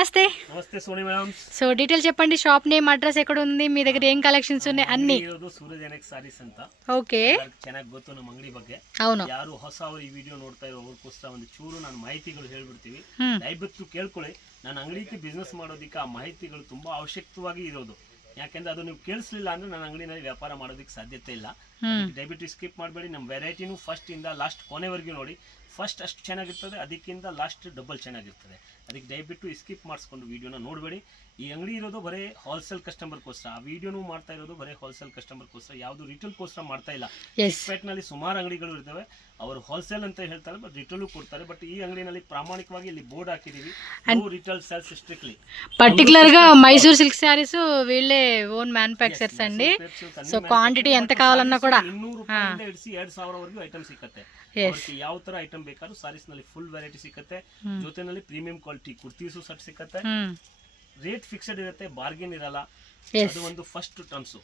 నమస్తే. నమస్తే Soni madam. So detail చెప్పండి, షాప్ నేమ్, అడ్రస్ ఎక్కడ ఉంది, మీ దగ్గర ఏం కలెక్షన్స్ ఉన్నాయి అన్ని. ಸೂರಜ್ ಎನೆಕ್ಸ್ ಸಾರೀಸ್ ಅಂತ. ಓಕೆ, ಚೆನ್ನಾಗಿ ಗೊತ್ತು ನಮ್ಮ ಅಂಗಡಿ ಬಗ್ಗೆ. అవును. ಯಾರು ಹೊಸವರು ಈ ವಿಡಿಯೋ ನೋಡ್ತಾ ಇರೋ ಅವ್ರಿಗೋಸ್ಕರ ಒಂದು ಚೂರು ನಾನು ಮಾಹಿತಿಗಳು ಹೇಳ್ಬಿಡ್ತೀವಿ. ದಯವಿಟ್ಟು ಕೇಳ್ಕೊಳ್ಳಿ. ನನ್ನ ಅಂಗಡಿಗೆ ಬಿಸ್ನೆಸ್ ಮಾಡೋದಕ್ಕೆ ಆ ಮಾಹಿತಿಗಳು ತುಂಬಾ ಅವಶ್ಯಕವಾಗಿ ಇರೋದು. ಯಾಕೆಂದ್ರೆ ಅದು ನೀವು ಕೇಳಿಸ್ಲಿಲ್ಲ ಅಂದ್ರೆ ನನ್ನ ಅಂಗಡಿನಲ್ಲಿ ವ್ಯಾಪಾರ ಮಾಡೋದಕ್ಕೆ ಸಾಧ್ಯತೆ ಇಲ್ಲ. ದಯವಿಟ್ಟು ಸ್ಕಿಪ್ ಮಾಡಬೇಡಿ. ನಮ್ಮ ವೆರೈಟಿನೂ ಫಸ್ಟ್ ಇಂದ ಲಾಸ್ಟ್ ಕೊನೆವರೆಗೂ ನೋಡಿ. ಫಸ್ಟ್ ಅಷ್ಟು ಚೆನ್ನಾಗಿರ್ತದೆ, ಅದಕ್ಕಿಂತ ಲಾಸ್ಟ್ ಡಬಲ್ ಚೆನ್ನಾಗಿರ್ತದೆ. ಅದಕ್ಕೆ ದಯವಿಟ್ಟು ಸ್ಕಿಪ್ ಮಾಡಿಸ್ಕೊಂಡು ವಿಡಿಯೋನ ನೋಡಬೇಡಿ. ಈ ಅಂಗಡಿ ಇರೋದು ಬರೀ ಹೋಲ್ಸೇಲ್ ಕಸ್ಟಮರ್ಗೋಸ್ಕರ. ಆ ವಿಡಿಯೋನು ಮಾಡ್ತಾ ಇರೋದು ಬರೀ ಹೋಲ್ಸೇಲ್ ಕಸ್ಟಮರ್ಗೋಸ್ಕರ, ಯಾವುದು ರಿಟೇಲ್ಗೋಸ್ಕರ ಮಾಡ್ತಾ ಇಲ್ಲ. ನಲ್ಲಿ ಸುಮಾರು ಅಂಗಡಿಗಳು ಇರ್ತವೆ, ಅವರು ಹೋಲ್ಸೇಲ್ ಅಂತ ಹೇಳ್ತಾರೆ, ಬಟ್ ರಿಟೇಲು ಕೊಡ್ತಾರೆ. ಬಟ್ ಈ ಅಂಗಡಿನಲ್ಲಿ ಪ್ರಾಮಾಣಿಕವಾಗಿ ಇಲ್ಲಿ ಬೋರ್ಡ್ ಹಾಕಿದೀವಿ, ರಿಟೇಲ್ ಸೇಲ್ಸ್ ಸ್ಟ್ರಿಕ್ಟ್ಲಿ. పర్టికులర్ గా మైసూర్ సిల్క్ శారీస్ వీళ్ళే ఓన్ మ్యానుఫ్యాక్చరర్స్ అండి. సో క్వాంటిటీ ఎంత కావాలన్నా కూడా 200 ರೂಪಾಯಿಂದ ಹಿಡಿಸಿ 2000 ವರೆಗೂ ಐಟಮ್ ಸಿಕ್ಕತ್ತೆ. ಯಾವ ತರ ಐಟಮ್ ಬೇಕಾದ್ರೂ ಸಾರೀಸ್ ನಲ್ಲಿ ಫುಲ್ ವೆರೈಟಿ ಸಿಕ್ಕತ್ತೆ. ಜೊತೆನಲ್ಲಿ ಪ್ರೀಮಿಯಂ ಕ್ವಾಲಿಟಿ ಕುರ್ತೀಸು ಸೆಟ್ ಸಿಕ್ಕತ್ತೆ. ರೇಟ್ ಫಿಕ್ಸ್ಡ್ ಇರುತ್ತೆ, ಬಾರ್ಗೇನ್ ಇರಲ್ಲ. ಅದು ಒಂದು ಫಸ್ಟ್ ಟರ್ಮ್ಸ್.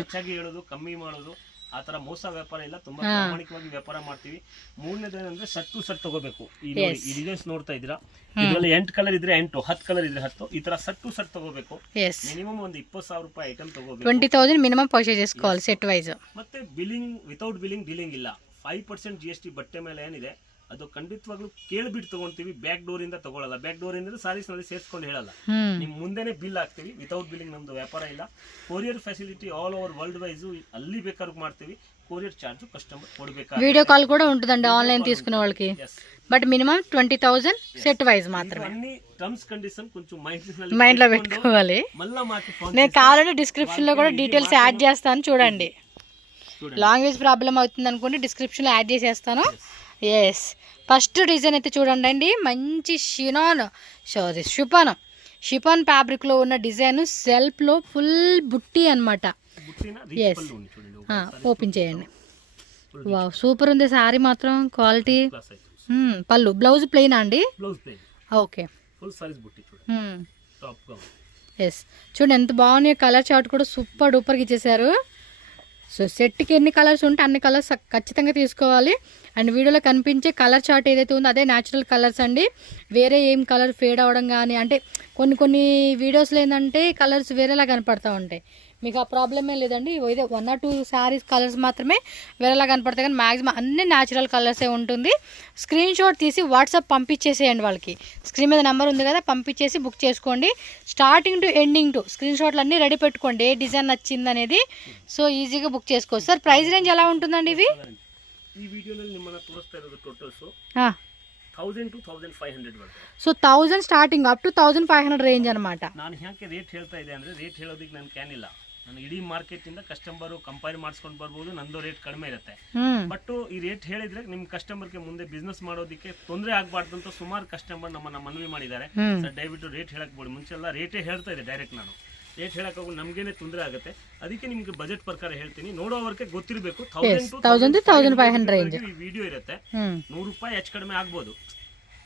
ಹೆಚ್ಚಾಗಿ ಹೇಳೋದು, ಕಮ್ಮಿ ಮಾಡೋದು, ಆ ತರ ಮೋಸ ವ್ಯಾಪಾರ ಇಲ್ಲ. ತುಂಬಾ ಪ್ರಾಮಾಣಿಕವಾಗಿ ವ್ಯಾಪಾರ ಮಾಡ್ತೀವಿ. ಮೂರನೇದೇನಂದ್ರೆ ಸೆಟ್ ಟು ಸೆಟ್ ತಗೋಬೇಕು. ಈ ಡಿಸೈನ್ಸ್ ನೋಡ್ತಾ ಇದ್ದೀರಾ, ಇದರಲ್ಲಿ 8 ಕಲರ್ ಇದ್ರೆ 8, 10 ಕಲರ್ ಇದ್ರೆ 10, ಈ ತರ ಸೆಟ್ ಟು ಸೆಟ್ ತಗೋಬೇಕು. ಮಿನಿಮಮ್ ಒಂದು 20,000 ರೂಪಾಯಿ ಐಟಮ್ ತಗೋಬೇಕು. 20,000 ಮಿನಿಮಮ್ ಪರ್ಚೇಸ್ చేసుకోవాలి ಸೆಟ್ ವೈಸ್. ಮತ್ತೆ ಬಿಲ್ಲಿಂಗ್ ವಿತೌಟ್ ಬಿಲ್ಲಿಂಗ್ ಡೀಲಿಂಗ್ ಇಲ್ಲ. 5% GST ಬಟ್ಟೆ ಮೇಲೆ ಏನಿದೆ ಅದು ಖಂಡಿತವಾಗ್ಲೂ ಕೇಳ್ಬಿಟ್ಟು ತಗೊಂತೀವಿ. ಬ್ಯಾಕ್ ಡೋರ್ ಇಂದ ತಗೊಳ್ಳಲ್ಲ. ಬ್ಯಾಕ್ ಡೋರ್ ಇಂದ ಸಾರೀಸ್ ನಲ್ಲಿ ಸೇರಿಸ್ಕೊಂಡು ಹೇಳಲ್ಲ, ನಿಮ್ ಮುಂದೆನೆ ಬಿಲ್ ಹಾಕ್ತಿವಿ. ವಿತೌಟ್ ಬಿಲ್ಲಿಂಗ್ ನಮ್ದು ವ್ಯಾಪಾರ ಇಲ್ಲ. Courier facility all over world wise ಅಲ್ಲಿ ಬೇಕಾದ್ರೂ ಮಾಡ್ತೀವಿ. కొరియర్ చార్జ్ కస్టమర్ కొడబేక. వీడియో కాల్ కూడా ఉంటుందండి ఆన్లైన్ తీసుకునే వాళ్ళకి. బట్ మినిమం 20,000 సెట్ వైజ్ మాత్రమే. అన్ని టర్మ్స్ కండిషన్ కొంచెం మైండ్ లో పెట్టుకోవాలి. నేను కావాలంటే డిస్క్రిప్షన్ లో కూడా డీటెయిల్స్ యాడ్ చేస్తాను, చూడండి. లాంగ్వేజ్ ప్రాబ్లం అవుతుంది అనుకోండి, డిస్క్రిప్షన్ లో యాడ్ చేసేస్తాను. ఎస్, ఫస్ట్ డిజైన్ అయితే చూడండి అండి, మంచి షిఫాన్ ఫ్యాబ్రిక్ లో ఉన్న డిజైన్, సెల్ఫ్ లో ఫుల్ బుట్టి అన్నమాట. ఎస్, ఓపెన్ చేయండి. వావ్, సూపర్ ఉంది సారీ మాత్రం, క్వాలిటీ. పళ్ళు, బ్లౌజ్ ప్లెయిన్ అండి. ఓకే, ఎస్, చూడండి ఎంత బాగున్నాయి. కలర్ చార్ట్ కూడా సూపర్ డూపర్గా ఇచ్చేసారు. సో సెట్కి ఎన్ని కలర్స్ ఉంటే అన్ని కలర్స్ ఖచ్చితంగా తీసుకోవాలి. అండ్ వీడియోలో కనిపించే కలర్ చార్ట్ ఏదైతే ఉందో అదే న్యాచురల్ కలర్స్ అండి. వేరే ఏం కలర్ ఫేడ్ అవ్వడం కానీ, అంటే కొన్ని వీడియోస్లో ఏంటంటే కలర్స్ వేరేలా కనపడతా ఉంటాయి. మీకు ఆ ప్రాబ్లమే లేదండి. ఇదే 1 or 2 శారీస్ కలర్స్ మాత్రమే వేరేలా కనపడతాయి, కానీ మ్యాక్సిమం అన్ని న్యాచురల్ కలర్సే ఉంటుంది. స్క్రీన్ షాట్ తీసి వాట్సాప్ పంపించేసేయండి వాళ్ళకి. స్క్రీన్ మీద నెంబర్ ఉంది కదా, పంపించేసి బుక్ చేసుకోండి. Starting to ending to screen షాట్లు అన్నీ రెడీ పెట్టుకోండి, ఏ డిజైన్ నచ్చింది అనేది. సో ఈజీగా బుక్ చేసుకోవచ్చు. సార్ ప్రైస్ రేంజ్ ఎలా ఉంటుందండి ఇవి? ಈ ವಿಡಿಯೋನಲ್ಲಿ ನಿಮ್ಮನ್ನ ತೋರಿಸ್ತಾ ಇರೋದು ಟೋಟಲ್ಸ್ 1000 to 1500 ಬರುತ್ತೆ. So 1000 starting up to 1500 range ಅన్నమాట. ನಾನು ಯಾಕೆ ರೇಟ್ ಹೇಳ್ತಾ ಇದೆ ಅಂದ್ರೆ, ರೇಟ್ ಹೇಳೋದಕ್ಕೆ ನಾನು ಕ್ಯಾನ್ ಇಲ್ಲ. ನಾನು ಇಡೀ ಮಾರ್ಕೆಟ್ ಇಂದ ಕಸ್ಟಮರ್ ಕಂಪೇರ್ ಮಾಡಿಸ್ಕೊಂಡು ಬರ್ಬೋದು, ನಂದು ರೇಟ್ ಕಡಿಮೆ ಇರುತ್ತೆ. ಬಟ್ ಈ ರೇಟ್ ಹೇಳಿದ್ರೆ ನಿಮ್ ಕಸ್ಟಮರ್ಗೆ ಮುಂದೆ ಬಿಸ್ನೆಸ್ ಮಾಡೋದಕ್ಕೆ ತೊಂದರೆ ಆಗಬಾರ್ದು ಅಂತ ಸುಮಾರು ಕಸ್ಟಮರ್ ನಮ್ಮನ್ನ ಮನವಿ ಮಾಡಿದ್ದಾರೆ. ಸರ್ ದಯವಿಟ್ಟು ರೇಟ್ ಹೇಳಕ್ ಬೋಡಿ. ಮುಂಚೆಲ್ಲ ರೇಟೇ ಹೇಳ್ತಾ ಇದೆ ಡೈರೆಕ್ಟ್. ನಾನು ರೇಟ್ ಹೇಳಕ್ ಹೋಗಿ ನಮ್ಗೇನೆ ತೊಂದರೆ ಆಗುತ್ತೆ. ಅದಕ್ಕೆ ನಿಮ್ಗೆ ಬಜೆಟ್ ಪ್ರಕಾರ ಹೇಳ್ತೀನಿ, ನೋಡೋವರೆಗೆ ಗೊತ್ತಿರಬೇಕು. 1000 to 1500 ರೇಂಜ್ ಈ ವಿಡಿಯೋ ಇರುತ್ತೆ. 100 ರೂಪಾಯಿ ಹೆಚ್ಚು ಕಡಿಮೆ ಆಗ್ಬೋದು,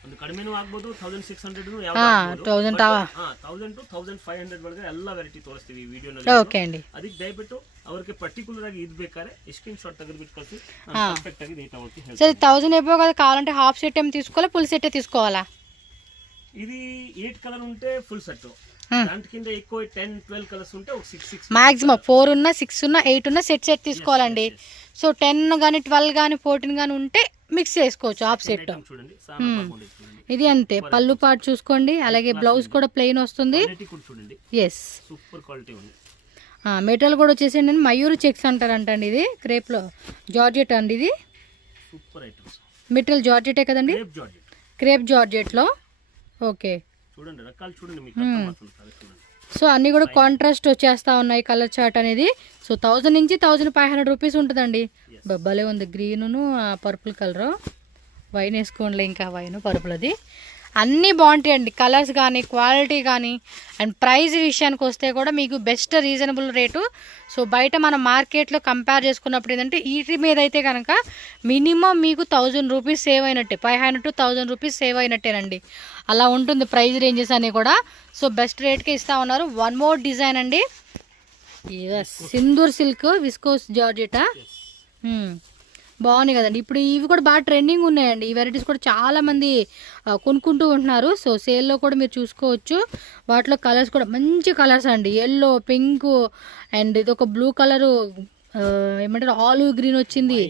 ಒಂದು ಕಡಿಮೆನೂ ಆಗ್ಬೋದು. 1600 ಯಾವ್ದು 1000 to 1500 ಒಳಗೆ ಎಲ್ಲ ವೆರೈಟಿ ತೋರಿಸ್ತೀವಿ ಈ ವಿಡಿಯೋನಲ್ಲಿ. ಓಕೆ ಅಂడి. ಅದಕ್ಕೆ ದಯವಿಟ್ಟು ಅವರಿಗೆ ಪರ್ಟಿಕ್ಯುಲರ್ ಆಗಿ ಇದು ಬೇಕಾದ್ರೆ ಸ್ಕ್ರೀನ್ ಶಾಟ್ ತೆಗೆದುಬಿಟ್ಟು ಕಳಿಸಿ, ಪರ್ಫೆಕ್ಟ್ ಆಗಿ ರೇಟ್ ಅವರಿಗೆ ಹೇಳ್ತೀನಿ. సరే 1000 ఎబో కదా కావాలంటే హాఫ్ సెట్ ఏం తీసుకోవాలా, ఫుల్ సెట్ తీసుకోవాలా? ఇది 8 కలర్ ఉంటే ఫుల్ సెట్. దాంట్కింద ఎక్కువ 10-12 కలర్స్ ఉంటే ఒక 6 మాక్సిమం 4 ఉన్నా 6 ఉన్నా 8 ఉన్నా సెట్ తీసుకోవాలండి. సో 10 కానీ 12 కానీ 14 కానీ ఉంటే మిక్స్ చేసుకోవచ్చు హాఫ్ సెట్. ఇది అంతే. పళ్ళు పార్ట్ చూసుకోండి, అలాగే బ్లౌజ్ కూడా ప్లెయిన్ వస్తుంది. ఎస్, సూపర్ క్వాలిటీ ఉంది. మెటీరియల్ కూడా వచ్చేసి మయూర్ చెక్స్ అంటారంటండి. ఇది క్రేప్ లో జార్జెట్ అండి. ఇది సూపర్ ఐటమ్స్. మెటీరియల్ జార్జెటే కదండి, క్రేప్ జార్జెట్ లో. ఓకే, చూడండి రకాలు చూడండి, మీకు అర్థమవుతుంది. సో అన్నీ కూడా కాంట్రాస్ట్ వచ్చేస్తా ఉన్నాయి కలర్ చార్ట్ అనేది. సో 1000 నుంచి 1500 రూపీస్ ఉంటుందండి. బొబ్బలే ఉంది, గ్రీను పర్పుల్ కలరు. వైన్ వేసుకోండి, ఇంకా వైన్ పర్పుల్. అది అన్నీ బాగుంటాయండి, కలర్స్ కానీ క్వాలిటీ కానీ. అండ్ ప్రైస్ విషయానికి వస్తే కూడా మీకు బెస్ట్ రీజనబుల్ రేటు. సో బయట మనం మార్కెట్లో కంపేర్ చేసుకున్నప్పుడు ఏంటంటే వీటి మీద అయితే కనుక మినిమం మీకు 1000 రూపీస్ సేవ్ అయినట్టే, 500 to 1000 రూపీస్ సేవ్ అయినట్టేనండి. అలా ఉంటుంది ప్రైస్ రేంజెస్ అన్నీ కూడా. సో బెస్ట్ రేట్కే ఇస్తూ ఉన్నారు. 1 more డిజైన్ అండి, సింధూర్ సిల్క్ విస్కోస్ జార్జెటా. బాగున్నాయి కదండి. ఇప్పుడు ఇవి కూడా బాగా ట్రెండింగ్ ఉన్నాయండి. ఈ వెరైటీస్ కూడా చాలా మంది కొనుక్కుంటూ ఉంటున్నారు. సో సేల్లో కూడా మీరు చూసుకోవచ్చు. వాటిలో కలర్స్ కూడా మంచి కలర్స్ అండి. ఎల్లో, పింక్ అండ్ ఇది ఒక బ్లూ కలరు, ఏమంటారు ఆలివ్ గ్రీన్ వచ్చింది,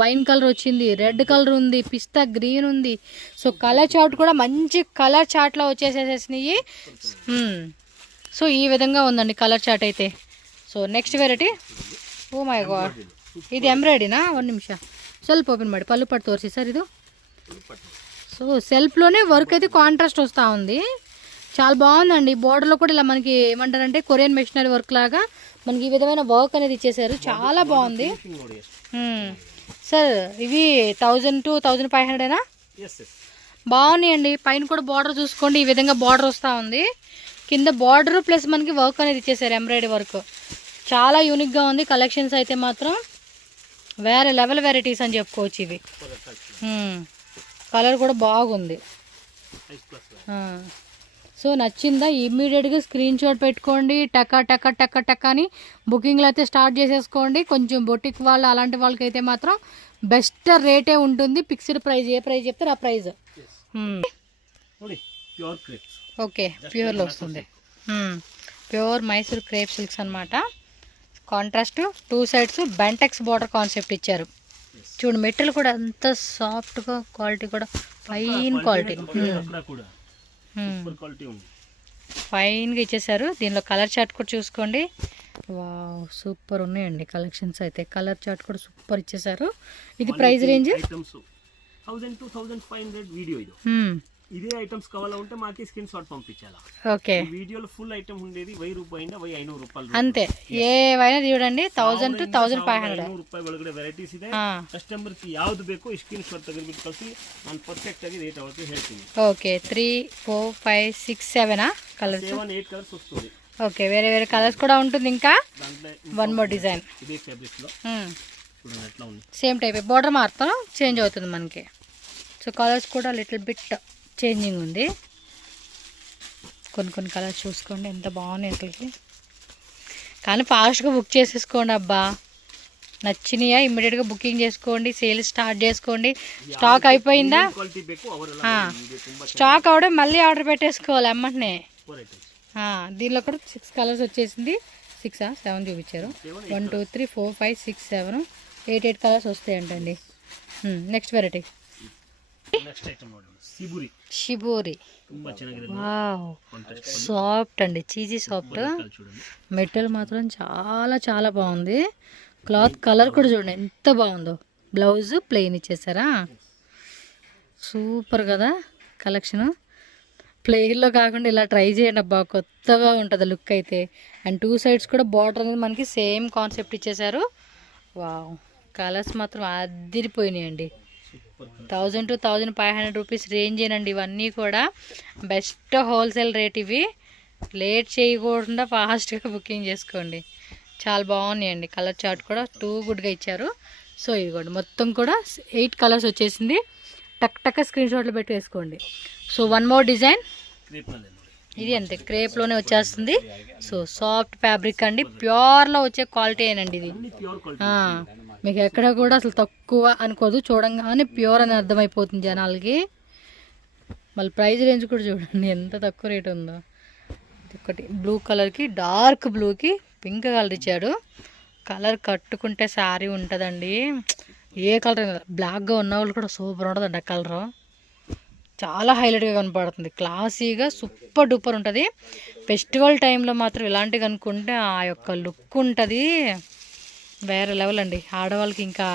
వైన్ కలర్ వచ్చింది, రెడ్ కలర్ ఉంది, పిస్తా గ్రీన్ ఉంది. సో కలర్ చార్ట్ కూడా మంచి కలర్ చార్ట్లో వచ్చేసేసినాయి. సో ఈ విధంగా ఉందండి కలర్ చార్ట్ అయితే. So next variety, oh my God, ఇది ఎంబ్రాయిడరీనా? 1 నిమిష సెల్ఫ్ ఓపెన్ ಮಾಡಿ పళ్ళు పట్టు తోರಿಸಿ సార్ ఇది. సో సెల్ఫ్లోనే వర్క్ అయితే కాంట్రాస్ట్ వస్తూ ఉంది, చాలా బాగుందండి. బోర్డర్లో కూడా ఇలా మనకి ఏమంటారంటే కొరియన్ మెషినరీ వర్క్ లాగా మనకి ఈ విధమైన వర్క్ అనేది ఇచ్చేసారు, చాలా బాగుంది. సార్ ఇవి 1000 to 1500 బాగున్నాయండి. పైన కూడా బార్డర్ చూసుకోండి, ఈ విధంగా బార్డర్ వస్తూ ఉంది. కింద బార్డర్ ప్లస్ మనకి వర్క్ అనేది ఇచ్చేసారు, ఎంబ్రాయిడరీ వర్క్. చాలా యూనిక్గా ఉంది. కలెక్షన్స్ అయితే మాత్రం వేరే లెవెల్ వెరైటీస్ అని చెప్పుకోవచ్చు ఇవి. కలర్ కూడా బాగుంది. సో నచ్చిందా? ఇమ్మీడియట్గా స్క్రీన్ షాట్ పెట్టుకోండి. టకా టకా టకా టకా అని బుకింగ్లు అయితే స్టార్ట్ చేసేసుకోండి. కొంచెం బొటిక్ వాళ్ళు అలాంటి వాళ్ళకైతే మాత్రం బెస్ట్ రేటే ఉంటుంది. ఫిక్స్డ్ ప్రైస్, ఏ ప్రైస్ చెప్తారు ఆ ప్రైస్. ఓకే, ప్యూర్లో వస్తుంది. ప్యూర్ మైసూర్ క్రేప్ సిల్క్స్ అనమాట. Contrast 2 sides Bentex border concept ఇచ్చారు. చూడు మెటీరియల్ కూడా అంత సాఫ్ట్గా, క్వాలిటీ కూడా ఫైన్ క్వాలిటీ, ఫైన్గా ఇచ్చేసారు. దీనిలో కలర్ చార్ట్ కూడా చూసుకోండి. వావ్ సూపర్ ఉన్నాయండి కలెక్షన్స్ అయితే. కలర్ చార్ట్ కూడా సూపర్ ఇచ్చేసారు. ఇది ప్రైస్ రేంజ్ 1000 to 1500 వీడియో. ఇదే ఐటమ్స్ కావాలంటే మాకి స్క్రీన్ షాట్ పంపించాలా. ఓకే, వీడియోలో ఫుల్ ఐటమ్ ఉండేది 1000 రూపాయలు 500 రూపాయలు అంతే. ఏవైనా చూడండి 1000 to 1500 ರೂಪಾಯಿ ಒಳಗಡೆ ವೆರೈಟೀಸ್ ಇದೆ. ಕಸ್ಟಮರ್ ಗೆ ಯಾವುದು ಬೇಕು ಸ್ಕ್ರೀನ್ ಶಾಟ್ ತೆಗೆದುಬಿಟ್ಟು ಕಳಿಸಿ, ನಾನು ಪರ್ಫೆಕ್ಟ್ ಆಗಿ ರೇಟ್ ಅವತ್ತು ಹೇಳ್ತೀನಿ. ఓకే 3, 4, 5, 6, 7 కలర్స్, 7, 8 కలర్స్ వస్తుంది. ఓకే, వేరే వేరే కలర్స్ కూడా ఉంటుంది. ఇంకా వన్ మోర్ డిజైన్ ఇదే ఫ్యాబ్రిక్స్ లో చూడండి ఎట్లా ఉంది. సేమ్ టైప్ బోర్డర్ మాత్రం చేంజ్ అవుతుంది మనకి. సో కలర్స్ కూడా లిటిల్ బిట్ చేంజింగ్ ఉంది. కొన్ని కలర్స్ చూసుకోండి ఎంత బాగున్నాయి అసలుకి. కానీ ఫాస్ట్గా బుక్ చేసేసుకోండి అబ్బా. నచ్చినాయా ఇమ్మీడియట్గా బుకింగ్ చేసుకోండి, సేల్ స్టార్ట్ చేసుకోండి. స్టాక్ అయిపోయిందా, స్టాక్ అవడం మళ్ళీ ఆర్డర్ పెట్టేసుకోవాలి అమ్మటనే. దీనిలో కూడా 6 కలర్స్ వచ్చేసింది. 6, 7 చూపించారు. 1, 2, 3, 4, 5, 6, 7, 8 కలర్స్ వస్తాయంటండి. Next variety shibori. Wow soft అండి, చీజీ సాఫ్ట్. మెటీరియల్ మాత్రం చాలా చాలా బాగుంది. క్లాత్ కలర్ కూడా చూడండి ఎంత బాగుందో. బ్లౌజ్ ప్లెయిన్ ఇచ్చేసారా, సూపర్ కదా కలెక్షన్. ప్లెయిన్లో కాకుండా ఇలా ట్రై చేయండి అబ్బా, కొత్తగా ఉంటుంది లుక్ అయితే. అండ్ 2 sides కూడా బార్డర్ అనేది మనకి సేమ్ కాన్సెప్ట్ ఇచ్చేసారు. వావ్ కలర్స్ మాత్రం అదిరిపోయినాయండి. 1000 to 1500 రూపీస్ రేంజ్ ఏనండి ఇవన్నీ కూడా. బెస్ట్ హోల్సేల్ రేట్ ఇవి. లేట్ చేయకుండా ఫాస్ట్గా బుకింగ్ చేసుకోండి. చాలా బాగున్నాయండి. కలర్ చార్ట్ కూడా టూ గుడ్గా ఇచ్చారు. సో ఇది కూడా మొత్తం కూడా 8 కలర్స్ వచ్చేసింది. టక్ టక్ స్క్రీన్ షాట్లు పెట్టి వేసుకోండి. సో వన్ మోర్ డిజైన్, ఇది అంతే క్రేప్లోనే వచ్చేస్తుంది. సో సాఫ్ట్ ఫ్యాబ్రిక్ అండి, ప్యూర్లో వచ్చే క్వాలిటీ ఏనండి ఇది. మీకు ఎక్కడ కూడా అసలు తక్కువ అనుకోదు, చూడంగానే ప్యూర్ అని అర్థమైపోతుంది జనాలకి. మళ్ళీ ప్రైస్ రేంజ్ కూడా చూడండి ఎంత తక్కువ రేట్ ఉందో. ఒకటి బ్లూ కలర్కి, డార్క్ బ్లూకి పింక్ కలర్ ఇచ్చాడు. కలర్ కట్టుకుంటే శారీ ఉంటుందండి. ఏ కలర్ బ్లాక్గా ఉన్న వాళ్ళు కూడా సూపర్ ఉంటుందండి ఆ కలరు. చాలా హైలైట్గా కనపడుతుంది, క్లాసీగా సూపర్ డూపర్ ఉంటుంది. ఫెస్టివల్ టైంలో మాత్రం ఇలాంటివి కనుక్కుంటే ఆ యొక్క లుక్ ఉంటుంది వేరే లెవెల్ అండి. ఆడవాళ్ళకి ఇంకా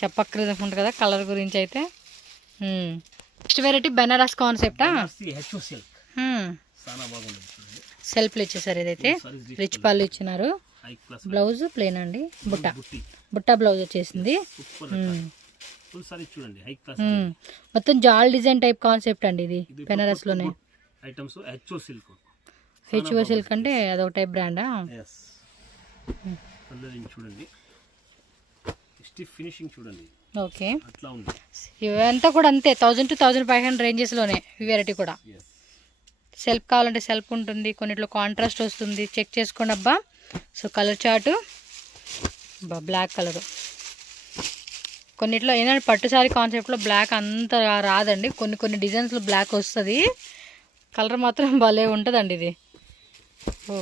చెప్పక్కర్లేదు అనుకుంటా కదా కలర్ గురించి అయితే. నెక్స్ట్ వెరైటీ బెనారస్ కాన్సెప్టా, సెల్ఫ్లు ఇచ్చేసారు. ఇదైతే రిచ్ పళ్ళు ఇచ్చినారు. బ్లౌజ్ ప్లెయిన్ అండి, బుట్ట బ్లౌజ్ వచ్చేసింది. మొత్తం జాల్ డిజైన్ టైప్ కాన్సెప్ట్ అండి ఇది బెనారస్ లోనే. హెచ్ఓ సిల్క్ అంటే అదొక టైప్ బ్రాండా. ఓకే, ఇవంతా కూడా అంతే 1000 to 1500 రేంజెస్లోనే ఈ వెరైటీ కూడా. సెల్ఫ్ కావాలంటే సెల్ఫ్ ఉంటుంది, కొన్నిట్లో కాంట్రాస్ట్ వస్తుంది, చెక్ చేసుకోండి అబ్బా. So colour chart black colour, కొన్నిట్లో ఏంటంటే పట్టు సారీ కాన్సెప్ట్లో బ్లాక్ అంత రాదండి, కొన్ని డిజైన్స్లో బ్లాక్ వస్తుంది. కలర్ మాత్రం భలే ఉంటుందండి ఇది. ఓ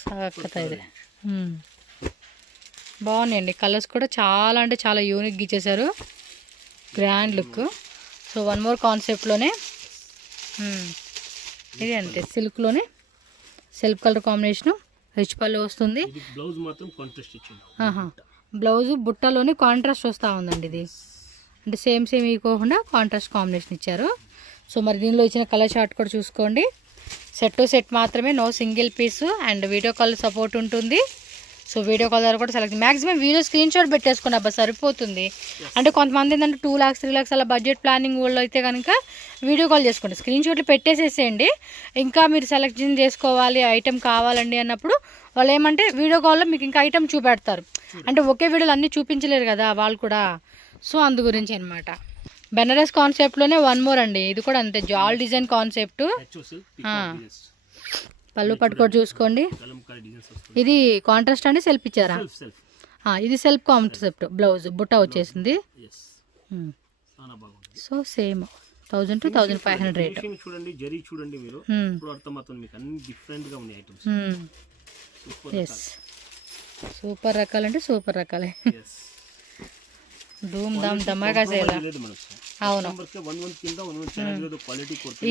సాకత ఇది బాగున్నాయండి. కలర్స్ కూడా చాలా అంటే చాలా యూనిక్ ఇచ్చేసారు, grand look. So one more కాన్సెప్ట్లోనే ఇది అంతే, సిల్క్లోనే సెల్ఫ్ కలర్ కాంబినేషను, రిచ్ పళ్ళు వస్తుంది. బ్లౌజ్ మాత్రం కాంట్రాస్ట్ ఇచ్చింది. బ్లౌజ్ బుట్టలోని కాంట్రాస్ట్ వస్తూ ఉందండి. ఇది అంటే సేమ్ ఇవ్వకుండా కాంట్రాస్ట్ కాంబినేషన్ ఇచ్చారు. సో మరి దీనిలో ఇచ్చిన కలర్ చార్ట్ కూడా చూసుకోండి. సెట్ టు సెట్ మాత్రమే, no single piece. And video call support ఉంటుంది. సో వీడియో కాల్ ద్వారా కూడా select, maximum video screenshot పెట్టేసుకోండి అబ్బా, సరిపోతుంది. అంటే కొంతమంది ఏంటంటే 2 lakhs 3 lakhs అలా బడ్జెట్ ప్లానింగ్ వాళ్ళు అయితే కనుక వీడియో కాల్ చేసుకోండి, స్క్రీన్ షాట్లు పెట్టేసేసేయండి. ఇంకా మీరు సెలెక్షన్ చేసుకోవాలి, ఐటెం కావాలండి అన్నప్పుడు వాళ్ళు ఏమంటే వీడియో కాల్లో మీకు ఇంకా ఐటెం చూపెడతారు. అంటే ఒకే వీడియోలు అన్నీ చూపించలేరు కదా వాళ్ళు కూడా. సో అందు గురించి అనమాట. బెనారస్ కాన్సెప్ట్లోనే వన్ మోర్ అండి, ఇది కూడా అంతే, జాల్ డిజైన్ కాన్సెప్ట్. పళ్ళు పట్టుకోటి చూసుకోండి. ఇది కాంట్రాస్ట్ అండి, సెల్ఫ్ ఇచ్చారా? ఇది సెల్ఫ్ కాన్సెప్ట్. బ్లౌజ్ బుట్ట వచ్చేసింది. So same 1000 to 1500 rate. చూడండి, జరీ చూడండి మీరు, ఇప్పుడు అర్థమవుతుంది మీకు, అన్ని డిఫరెంట్ గా ఉన్నాయి ఐటమ్స్. ఎస్, సూపర్ రకాలంటే సూపర్ రకాలే. ధూమ్ ధామ్ ధమాకా సేల్. అవును,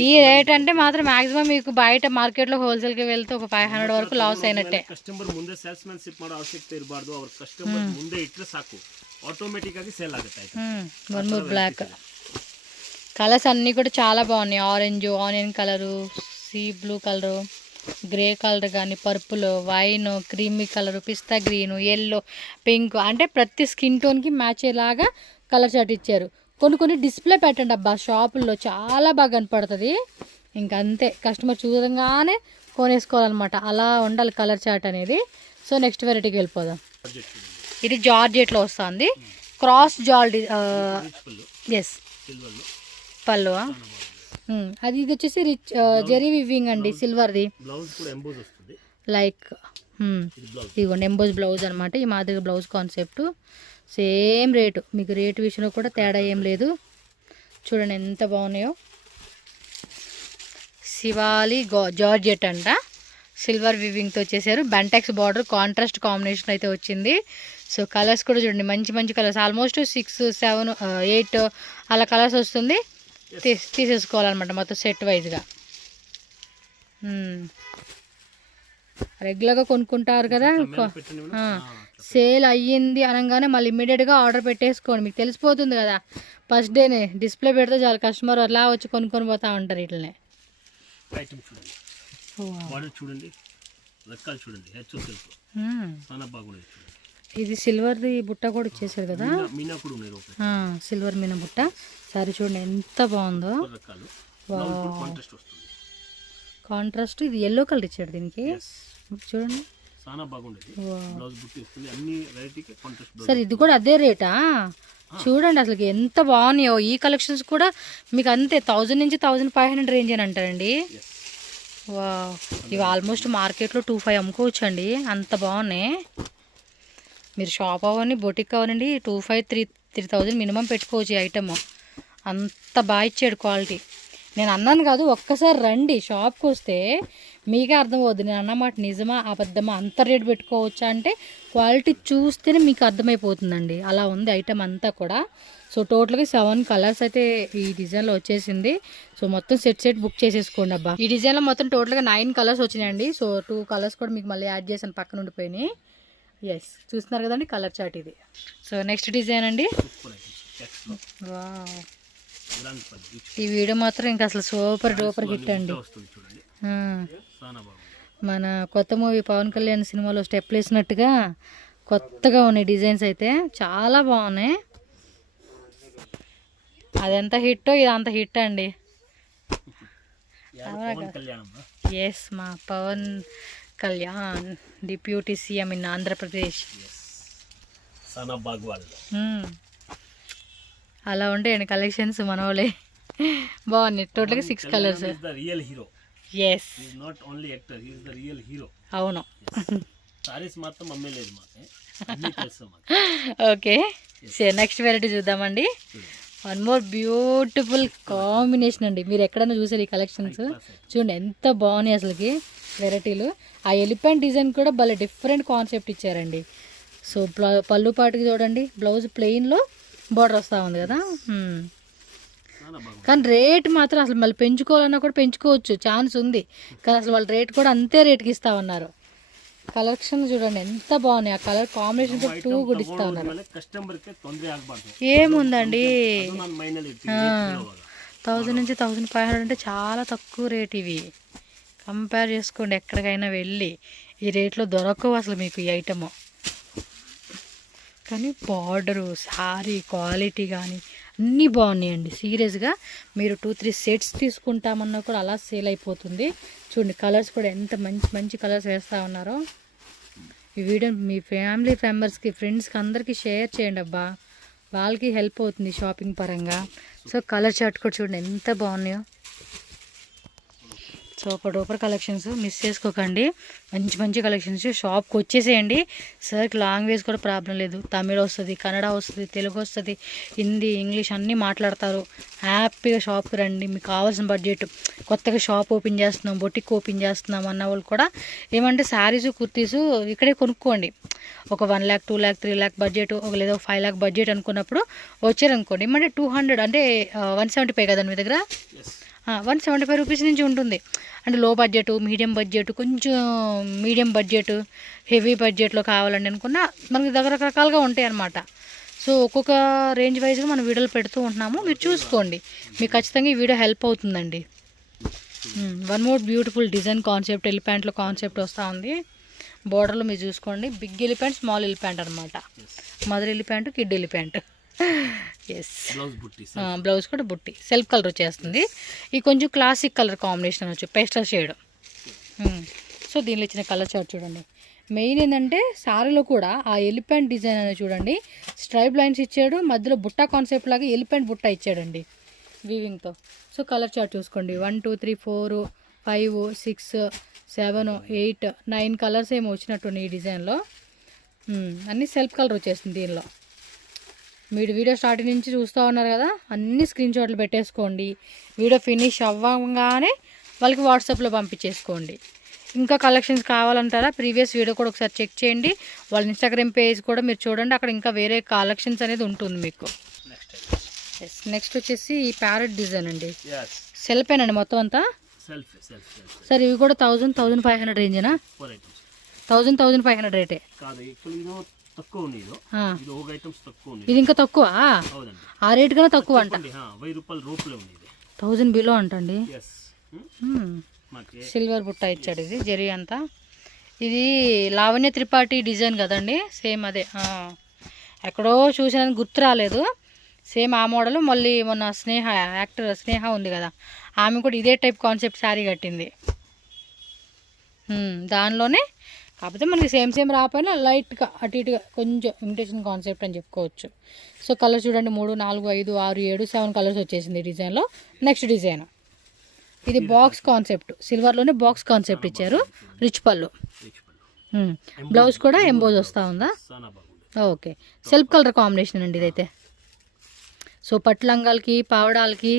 ఈ రేట్ అంటే మాత్రం మాక్సిమం మీకు బయట మార్కెట్లో హోల్సేల్కి వెళ్తే ఒక 500 వరకు లాస్ అయినట్టే. ಕಸ್ಟಮರ್ ಮುಂದೆ ಸೇಲ್ಸ್ಮನ್ಶಿಪ್ ಮಾಡೋ ಅವಶ್ಯಕತೆ ಇರಬಾರ್ದು, ಅವ್ರ ಕಸ್ಟಮರ್ ಮುಂದೆ ಇಟ್ಟರೆ ಸಾಕು, ಆಟೋಮೆಟಿಕ್ ಆಗಿ ಸೇಲ್ ಆಗುತ್ತೆ. One more black. కలర్స్ అన్నీ కూడా చాలా బాగున్నాయి. Orange, onion colour, sea blue colour, grey colour కానీ, పర్పుల్, వైన్, క్రీమీ కలరు, పిస్తా గ్రీను, ఎల్లో, పింక్, అంటే ప్రతి స్కిన్ టోన్కి మ్యాచ్ అయ్యేలాగా కలర్ చార్ట్ ఇచ్చారు. కొన్ని డిస్ప్లే పెట్టండి అబ్బా, షాపుల్లో చాలా బాగా కనపడుతుంది. ఇంకంతే, కస్టమర్ చూడంగానే కొనేసుకోవాలన్నమాట, అలా ఉండాలి కలర్ చార్ట్ అనేది. సో నెక్స్ట్ వెరైటీకి వెళ్ళిపోదాం. ఇది జార్జెట్లో వస్తుంది, క్రాస్ జాల్ ఎస్ పళ్ళు. అది ఇది వచ్చేసి రిచ్ జెరీ వివింగ్ అండి, సిల్వర్ది. లైక్ ఇదిగోండి ఎంబోజ్ బ్లౌజ్ అనమాట, ఈ మాదిరిగా బ్లౌజ్ కాన్సెప్ట్. సేమ్ రేటు, మీకు రేటు విషయంలో కూడా తేడా ఏం లేదు. చూడండి ఎంత బాగున్నాయో. శివాలి జార్జెట్ అంట, సిల్వర్ వివింగ్తో వచ్చేసారు. బెంటెక్స్ బార్డర్ కాంట్రాస్ట్ కాంబినేషన్ అయితే వచ్చింది. సో కలర్స్ కూడా చూడండి, మంచి కలర్స్, ఆల్మోస్ట్ 6, 7, 8 అలా కలర్స్ వస్తుంది. తీసేసుకోవాలన్నమాట మొత్తం సెట్ వైజ్గా. రెగ్యులర్గా కొనుక్కుంటారు కదా, సేల్ అయ్యింది అనగానే మళ్ళీ ఇమ్మీడియట్గా ఆర్డర్ పెట్టేసుకోండి, మీకు తెలిసిపోతుంది కదా. ఫస్ట్ డేనే డిస్ప్లే పెడితే చాలు, కస్టమర్ అలా వచ్చి కొనుక్కొని పోతూ ఉంటారు ఇట్లనే. ఇది సిల్వర్ది బుట్ట కూడా ఇచ్చేసారు కదా, సిల్వర్ మీనా బుట్ట. సరే చూడండి ఎంత బాగుందో, కాంట్రాస్ట్. ఇది ఎల్లో కలర్ ఇచ్చాడు దీనికి, చూడండి. సరే ఇది కూడా అదే రేటా? చూడండి అసలు ఎంత బాగున్నాయో. ఈ కలెక్షన్స్ కూడా మీకు అంతే 1000 నుంచి 1500 రేంజ్ అని అంటారండి. వా, ఇవి ఆల్మోస్ట్ మార్కెట్లో 2,500 అమ్ముకోవచ్చు అండి, అంత బాగున్నాయి. మీరు షాప్ అవ్వండి, బొటిక్ అవ్వనండి, 2,500 3,000 మినిమం పెట్టుకోవచ్చు ఈ ఐటమ్. అంత బాగా ఇచ్చాడు క్వాలిటీ. నేను అన్నాను కాదు, ఒక్కసారి రండి షాప్కి వస్తే మీకే అర్థమవుద్ది నేను అన్నమాట నిజమా అబద్ధమా, అంత రేట్ పెట్టుకోవచ్చా అంటే క్వాలిటీ చూస్తేనే మీకు అర్థమైపోతుందండి. అలా ఉంది ఐటమ్ అంతా కూడా. సో టోటల్గా 7 కలర్స్ అయితే ఈ డిజైన్లో వచ్చేసింది. సో మొత్తం సెట్ బుక్ చేసేసుకోండి అబ్బా. ఈ డిజైన్లో మొత్తం టోటల్గా 9 కలర్స్ వచ్చినాయండి. సో 2 కలర్స్ కూడా మీకు మళ్ళీ యాడ్ చేశాను, పక్కన ఉండిపోయినాయి. ఎస్, చూస్తున్నారు కదండి కలర్ చార్ట్ ఇది. సో నెక్స్ట్ డిజైన్ అండి. వావ్, ఈ వీడియో మాత్రం ఇంకా అసలు సూపర్ డూపర్ హిట్ అండి. మన కొత్త మూవీ పవన్ కళ్యాణ్ సినిమాలో స్టెప్ వేసినట్టుగా కొత్తగా ఉన్నాయి డిజైన్స్ అయితే, చాలా బాగున్నాయి. అదెంత హిట్టో ఇది అంత హిట్ అండి. ఎస్, మా Pawan Kalyan deputy CM in Andhra Pradesh. అలా ఉంటాయండి కలెక్షన్స్ మనోలే, బాగున్నాయి. టోటల్గా 6 colours. Yes, not only actor, he is the real hero. అవును. సారీస్ మాత్రం అమ్మేలేదు మాకే, అన్ని తెలుసు మాకు. ఓకే, సరే నెక్స్ట్ వెరైటీ చూద్దామండి. వన్ మోర్ బ్యూటిఫుల్ కాంబినేషన్ అండి. మీరు ఎక్కడైనా చూసారు ఈ కలెక్షన్స్? చూడండి ఎంత బాగున్నాయి అసలుకి వెరైటీలు. ఆ ఎలిఫెంట్ డిజైన్ కూడా భలే డిఫరెంట్ కాన్సెప్ట్ ఇచ్చారండి. సో పళ్ళు పాటుకి చూడండి, బ్లౌజ్ ప్లెయిన్లో బార్డర్ వస్తూ ఉంది కదా. చాలా బాగుంది. కానీ రేట్ మాత్రం అసలు మళ్ళీ పెంచుకోవాలన్నా కూడా పెంచుకోవచ్చు, ఛాన్స్ ఉంది. కానీ అసలు వాళ్ళ రేట్ కూడా అంతే రేట్కి ఇస్తా ఉన్నారు. కలెక్షన్ చూడండి ఎంత బాగున్నాయి. ఆ కలర్ కాంబినేషన్ కూడా టూ గుడ్ ఇస్తా ఉన్నారు. ಕಸ್ಟಮರ್ಗೆ ತೊಂದರೆ ಆಗಬಾರ್ದು. ఏముందండి, ಅದು ನಾನು ಮೈನಲ್ಲಿ ಇರ್ತೀನಿ 1000 నుంచి 1500 అంటే చాలా తక్కువ రేట్ ఇవి. కంపేర్ చేసుకోండి, ఎక్కడికైనా వెళ్ళి ఈ రేట్లో దొరకవు అసలు మీకు ఈ ఐటము. కానీ బార్డరు, సారీ క్వాలిటీ కానీ అన్నీ బాగున్నాయండి. సీరియస్గా మీరు 2-3 సెట్స్ తీసుకుంటామన్నా కూడా అలా సేల్ అయిపోతుంది. చూడండి కలర్స్ కూడా ఎంత మంచి మంచి కలర్స్ వేస్తూ ఉన్నారో. ఈ వీడియో మీ ఫ్యామిలీ మెంబర్స్కి, ఫ్రెండ్స్కి అందరికీ షేర్ చేయండి అబ్బా, వాళ్ళకి హెల్ప్ అవుతుంది షాపింగ్ పరంగా. సో కలర్ చార్ట్ కూడా చూడండి ఎంత బాగున్నాయో. సూపర్ డూపర్ కలెక్షన్స్, మిస్ చేసుకోకండి. మంచి మంచి కలెక్షన్స్. షాప్కి వచ్చేసేయండి. సార్కి లాంగ్వేజ్ కూడా ప్రాబ్లం లేదు. తమిళ వస్తుంది, కన్నడ వస్తుంది, తెలుగు వస్తుంది, హిందీ, ఇంగ్లీష్ అన్నీ మాట్లాడతారు. హ్యాపీగా షాప్కి రండి. మీకు కావాల్సిన బడ్జెట్, కొత్తగా షాప్ ఓపెన్ చేస్తున్నాం, బొటిక్ ఓపెన్ చేస్తున్నాం అన్న వాళ్ళు కూడా ఏమంటే శారీసు, కుర్తీసు ఇక్కడే కొనుక్కోండి. ఒక 1 lakh, 2 lakh, 3 lakh బడ్జెట్, ఒక లేదా 5 lakh బడ్జెట్ అనుకున్నప్పుడు వచ్చారనుకోండి, ఏమంటే 200 అంటే 175 కదండి మీ దగ్గర. 175 రూపీస్ నుంచి ఉంటుంది. అంటే లో బడ్జెట్, మీడియం బడ్జెట్, కొంచెం మీడియం బడ్జెట్, హెవీ బడ్జెట్లో కావాలండి అనుకున్న మనకి రకరకాలుగా ఉంటాయి అన్నమాట. సో ఒక్కొక్క రేంజ్ వైజ్గా మనం వీడియోలు పెడుతూ ఉంటున్నాము, మీరు చూసుకోండి. మీకు ఖచ్చితంగా ఈ వీడియో హెల్ప్ అవుతుందండి. One more beautiful design concept, ఎలిఫెంట్లో కాన్సెప్ట్ వస్తూ ఉంది. బోర్డర్లో మీరు చూసుకోండి, బిగ్ ఎలిఫెంట్, స్మాల్ ఎలిఫెంట్ అనమాట. Mother elephant, kid elephant. Yes, blouse కూడా బుట్టి, సెల్ఫ్ కలర్ వచ్చేస్తుంది. ఇది కొంచెం క్లాసిక్ కలర్ కాంబినేషన్ అనొచ్చు, పేస్టల్ షేడ్. సో దీనిలో ఇచ్చిన కలర్ చార్ట్ చూడండి. మెయిన్ ఏంటంటే శారీలో కూడా ఆ ఎలిఫెంట్ డిజైన్ అనేది చూడండి, స్ట్రైప్ లైన్స్ ఇచ్చాడు, మధ్యలో బుట్ట కాన్సెప్ట్ లాగా ఎలిఫెంట్ బుట్ట ఇచ్చాడండి వీవింగ్తో. సో కలర్ చార్ట్ చూసుకోండి, 1 2 3 4 5 6 7 8 9 కలర్స్ ఏమో వచ్చినట్టు ఈ డిజైన్లో. అన్నీ సెల్ఫ్ కలర్ వచ్చేస్తుంది దీనిలో. మీరు వీడియో స్టార్టింగ్ నుంచి చూస్తూ ఉన్నారు కదా, అన్ని స్క్రీన్ షాట్లు పెట్టేసుకోండి. వీడియో ఫినిష్ అవ్వగానే వాళ్ళకి వాట్సాప్లో పంపించేసుకోండి. ఇంకా కలెక్షన్స్ కావాలంటారా, ప్రీవియస్ వీడియో కూడా ఒకసారి చెక్ చేయండి. వాళ్ళ ఇన్స్టాగ్రామ్ పేజ్ కూడా మీరు చూడండి, అక్కడ ఇంకా వేరే కలెక్షన్స్ అనేది ఉంటుంది మీకు. నెక్స్ట్ వచ్చేసి ఈ ప్యారెట్ డిజైన్ అండి, సెల్ఫేనండి మొత్తం అంతా. సార్ ఇవి కూడా 1000-1500 రేంజేనా? 1000-1500 రేటే. ఇది ఇంకా తక్కువ, ఆ రేట్ కన్నా తక్కువ అంట. 1000 బిలో అంటండి. సిల్వర్ బుట్ట ఇచ్చాడు, ఇది జరీ అంతా. ఇది లావణ్య త్రిపాఠి డిజైన్ కదండి, సేమ్ అదే. ఎక్కడో చూసానని గుర్తు రాలేదు, సేమ్ ఆ మోడల్. మళ్ళీ మొన్న స్నేహ, యాక్టర్ స్నేహ ఉంది కదా, ఆమె కూడా ఇదే టైప్ కాన్సెప్ట్ శారీ కట్టింది దానిలోనే. కాకపోతే మనకి సేమ్ రాకపోయినా లైట్గా అటు ఇటుగా కొంచెం ఇమిటేషన్ కాన్సెప్ట్ అని చెప్పుకోవచ్చు. సో కలర్స్ చూడండి, 3 4 5 6 7 7 కలర్స్ వచ్చేసింది ఈ డిజైన్లో. నెక్స్ట్ డిజైన్ ఇది బాక్స్ కాన్సెప్ట్, సిల్వర్లోనే బాక్స్ కాన్సెప్ట్ ఇచ్చారు, రిచ్ పళ్ళు. బ్లౌజ్ కూడా ఎంబోజ్ వస్తూ ఉందా? ఓకే, సెల్ఫ్ కలర్ కాంబినేషన్ అండి ఇదైతే. సో పట్టు లంగాలకి, పావడాలకి,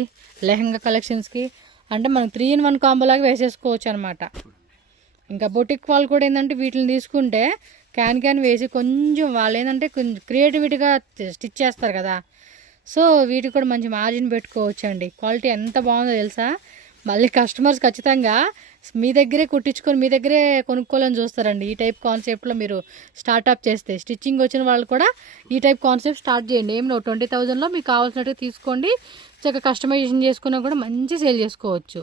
లెహంగా కలెక్షన్స్కి అంటే మనం 3 in 1 కాంబో లాగా వేసేసుకోవచ్చు అనమాట. ఇంకా బొటిక్ వాళ్ళు కూడా ఏంటంటే వీటిని తీసుకుంటే క్యాన్ వేసి కొంచెం వాళ్ళు ఏంటంటే కొంచెం క్రియేటివిటీగా స్టిచ్ చేస్తారు కదా. సో వీటికి కూడా మంచి మార్జిన్ పెట్టుకోవచ్చు అండి. క్వాలిటీ ఎంత బాగుందో తెలుసా. మళ్ళీ కస్టమర్స్ ఖచ్చితంగా మీ దగ్గరే కుట్టించుకొని మీ దగ్గరే కొనుక్కోవాలని చూస్తారండి. ఈ టైప్ కాన్సెప్ట్లో మీరు స్టార్ట్అప్ చేస్తే, స్టిచ్చింగ్ వచ్చిన వాళ్ళు కూడా ఈ టైప్ కాన్సెప్ట్ స్టార్ట్ చేయండి. ఏం 20,000లో మీకు కావాల్సినట్టు తీసుకోండి, చక్కగా కస్టమైజేషన్ చేసుకున్నా కూడా మంచి సేల్ చేసుకోవచ్చు.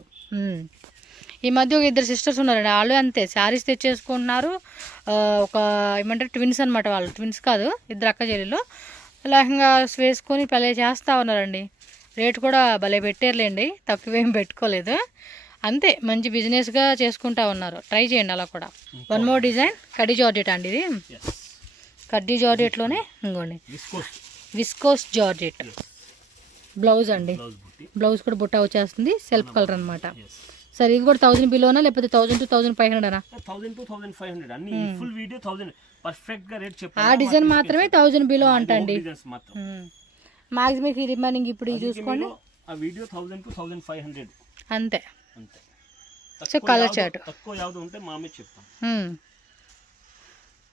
ఈ మధ్య ఒక 2 సిస్టర్స్ ఉన్నారండి, వాళ్ళు అంతే శారీస్ తెచ్చేసుకుంటున్నారు. ఒక ఏమంటారు ట్విన్స్ అనమాట, వాళ్ళు ట్విన్స్ కాదు, 2 అక్క చెల్లెలు. లెహంగా వేసుకొని భలే చేస్తూ ఉన్నారండి. రేట్ కూడా భలే పెట్టారులేండి, తక్కువేం పెట్టుకోలేదు. అంతే మంచి బిజినెస్గా చేసుకుంటా ఉన్నారు. ట్రై చేయండి అలా కూడా. వన్ మోర్ డిజైన్, కడ్డీ జార్జెట్ అండి ఇది. కడ్డీ జార్జెట్లోనే ఇంకోండి విస్కోస్ జార్జెట్. బ్లౌజ్ అండి, బ్లౌజ్ కూడా బుట్ట వచ్చేస్తుంది, సెల్ఫ్ కలర్ అనమాట. సరే ఇది కూడా 1000 బిలోనా లేకపోతే 1000 to 1500 1000 to 1500 అన్ని ఫుల్ వీడియో 1000 పర్ఫెక్ట్ గా రేట్ చెప్పాను. ఆ డిజైన్ మాత్రమే 1000 బిలో అంటండి. డిజైన్స్ మాత్రం మాక్సిమం రిమైనింగ్ ఇప్పుడు ఇది చూసుకోండి. ఆ వీడియో 1000 to 1500 అంతే. అంతే. సో కలర్ చార్ట్ తక్కువ యావదు ఉంటే మామే చెప్తాం.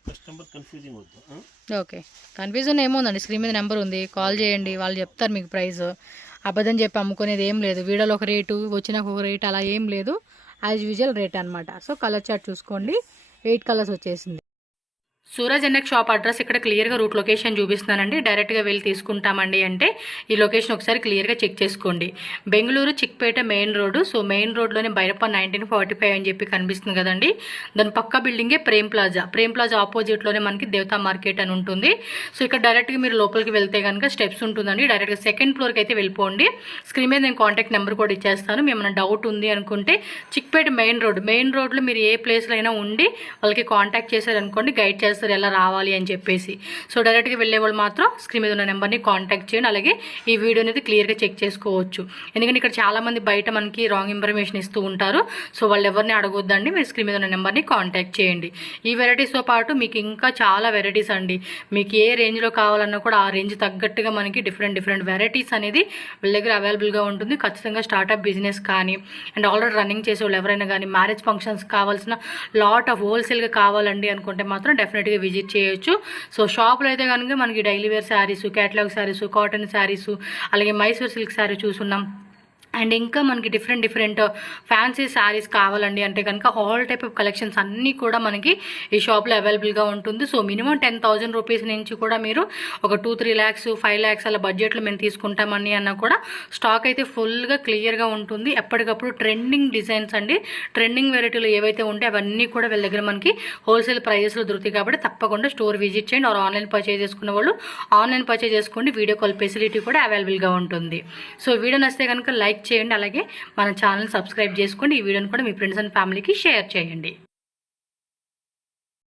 కస్టమర్ కన్ఫ్యూజింగ్ అవుతుంది. ఓకే, కన్ఫ్యూజన్ ఏముందండి, స్క్రీన్ మీద నెంబర్ ఉంది, కాల్ చేయండి, వాళ్ళు చెప్తారు మీకు ప్రైస్. అబద్ధం చెప్పి అమ్ముకునేది ఏం లేదు, వీడియోలో ఒక రేటు వచ్చినాక ఒక రేట్ అలా ఏం లేదు, యాజ్ యూజువల్ రేట్ అనమాట. సో కలర్ చార్ట్ చూసుకోండి, 8 కలర్స్ వచ్చేసింది. సూరజ్ ఎన్ఎక్ షాప్ అడ్రస్ ఇక్కడ క్లియర్గా రూట్ లొకేషన్ చూపిస్తున్నానండి. డైరెక్ట్గా వెళ్ళి తీసుకుంటామండి అంటే ఈ లొకేషన్ ఒకసారి క్లియర్గా చెక్ చేసుకోండి. Bengaluru Chickpet main road. So main రోడ్లోనే బైరప్ప 1945 అని చెప్పి కనిపిస్తుంది కదండి, దాని పక్క బిల్డింగే ప్రేమ్ ప్లాజా. ప్రేమ్ ప్లాజా ఆపోజిట్లోనే మనకి దేవతా మార్కెట్ అని ఉంటుంది. సో ఇక్కడ డైరెక్ట్గా మీరు లోపలికి వెళ్తే కనుక స్టెప్స్ ఉంటుందండి, డైరెక్ట్గా సెకండ్ ఫ్లోర్కి అయితే వెళ్ళిపోండి. స్క్రీన్ మీద నేను కాంటాక్ట్ నెంబర్ కూడా ఇచ్చేస్తాను. ఏమైనా డౌట్ ఉంది అనుకుంటే చిక్పేట మెయిన్ రోడ్లో మీరు ఏ ప్లేస్లో అయినా ఉండి వాళ్ళకి కాంటాక్ట్ చేశారనుకోండి, గైడ్ చేస్తారు ఎలా రావాలి అని చెప్పేసి. సో డైరెక్ట్గా వెళ్ళే వాళ్ళు మాత్రం స్క్రీన్ మీద ఉన్న నెంబర్ని కాంటాక్ట్ చేయండి. అలాగే ఈ వీడియో అనేది క్లియర్గా చెక్ చేసుకోవచ్చు, ఎందుకంటే ఇక్కడ చాలామంది బయట మనకి రాంగ్ ఇన్ఫర్మేషన్ ఇస్తూ ఉంటారు. సో వాళ్ళు ఎవరిని అడగొద్దండి, మీరు స్క్రీన్ మీద ఉన్న నెంబర్ని కాంటాక్ట్ చేయండి. ఈ వెరైటీస్తో పాటు మీకు ఇంకా చాలా వెరైటీస్ అండి, మీకు ఏ రేంజ్లో కావాలన్నా కూడా ఆ రేంజ్ తగ్గట్టుగా మనకి డిఫరెంట్ వెరైటీస్ అనేది వీళ్ళ దగ్గర అవైలబుల్గా ఉంటుంది. ఖచ్చితంగా స్టార్టప్ బిజినెస్ కానీ అండ్ ఆల్రెడీ రన్నింగ్ చేసే వాళ్ళు ఎవరైనా కానీ మ్యారేజ్ ఫంక్షన్స్ కావాల్సిన లాట్ ఆఫ్ హోల్సేల్గా కావాలండి అనుకుంటే మాత్రం డెఫినెట్గా విజిట్ చేయొచ్చు. సో షాప్లో అయితే కనుక మనకి daily wear saris, catalogue saris, cotton saris, అలాగే మైసూర్ సిల్క్ శారీ చూసున్నాం. అండ్ ఇంకా మనకి డిఫరెంట్ ఫ్యాన్సీ శారీస్ కావాలండి అంటే కనుక ఆల్ టైప్ ఆఫ్ కలెక్షన్స్ అన్నీ కూడా మనకి ఈ షాప్లో అవైలబుల్గా ఉంటుంది. సో మినిమం 10,000 రూపీస్ నుంచి కూడా మీరు ఒక 2-3 lakhs 5 lakhs అలా బడ్జెట్లో మేము తీసుకుంటామని అన్నా కూడా స్టాక్ అయితే ఫుల్గా క్లియర్గా ఉంటుంది. ఎప్పటికప్పుడు ట్రెండింగ్ డిజైన్స్ అండి, ట్రెండింగ్ వెరైటీలు ఏవైతే ఉంటే అవన్నీ కూడా వీళ్ళ దగ్గర మనకి హోల్సేల్ ప్రైజెస్లో దొరుకుతాయి. కాబట్టి తప్పకుండా స్టోర్ విజిట్ చేయండి. ఆర్ ఆన్లైన్ పర్చేజ్ చేసుకున్న వాళ్ళు ఆన్లైన్ పర్చేజ్ చేసుకోండి, వీడియో కాల్ ఫెసిలిటీ కూడా అవైలబుల్గా ఉంటుంది. సో వీడియో నచ్చితే కనుక లైక్ చేయండి, అలాగే మన ఛానల్ సబ్స్క్రైబ్ చేసుకోండి. ఈ వీడియోని కూడా మీ ఫ్రెండ్స్ అండ్ ఫ్యామిలీకి షేర్ చేయండి.